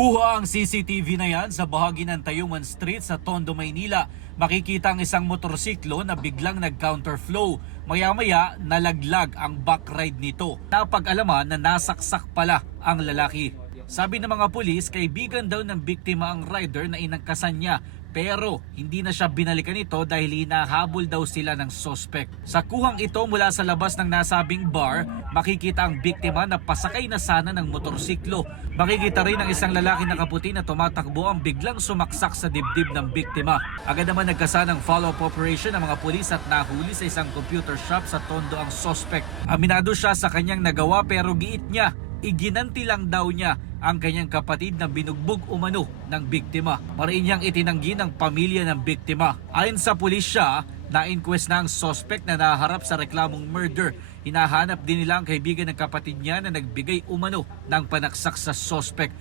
Kuha ang CCTV na yan sa bahagi ng Tayuman Street sa Tondo, Maynila. Makikita ang isang motorsiklo na biglang nag-counterflow. Maya-maya nalaglag ang backride nito. Napag-alaman na nasaksak pala ang lalaki. Sabi ng mga pulis, kaibigan daw ng biktima ang rider na inangkasan niya. Pero hindi na siya binalikan ito dahil hinahabol daw sila ng suspect. Sa kuhang ito mula sa labas ng nasabing bar, makikita ang biktima na pasakay na sana ng motorsiklo. Makikita rin ang isang lalaki na kaputi na tumatakbo ang biglang sumaksak sa dibdib ng biktima. Agad naman nagkasa ng follow-up operation ng mga pulis at nahuli sa isang computer shop sa Tondo ang suspect. Aminado siya sa kanyang nagawa pero giit niya, iginanti lang daw niya ang kanyang kapatid na binugbog umano ng biktima. Mariin niyang itinanggi ng pamilya ng biktima. Ayon sa pulisya, na-inquest na ang suspect na naharap sa reklamong murder. Hinahanap din nila ang kaibigan ng kapatid niya na nagbigay umano ng panaksak sa suspect.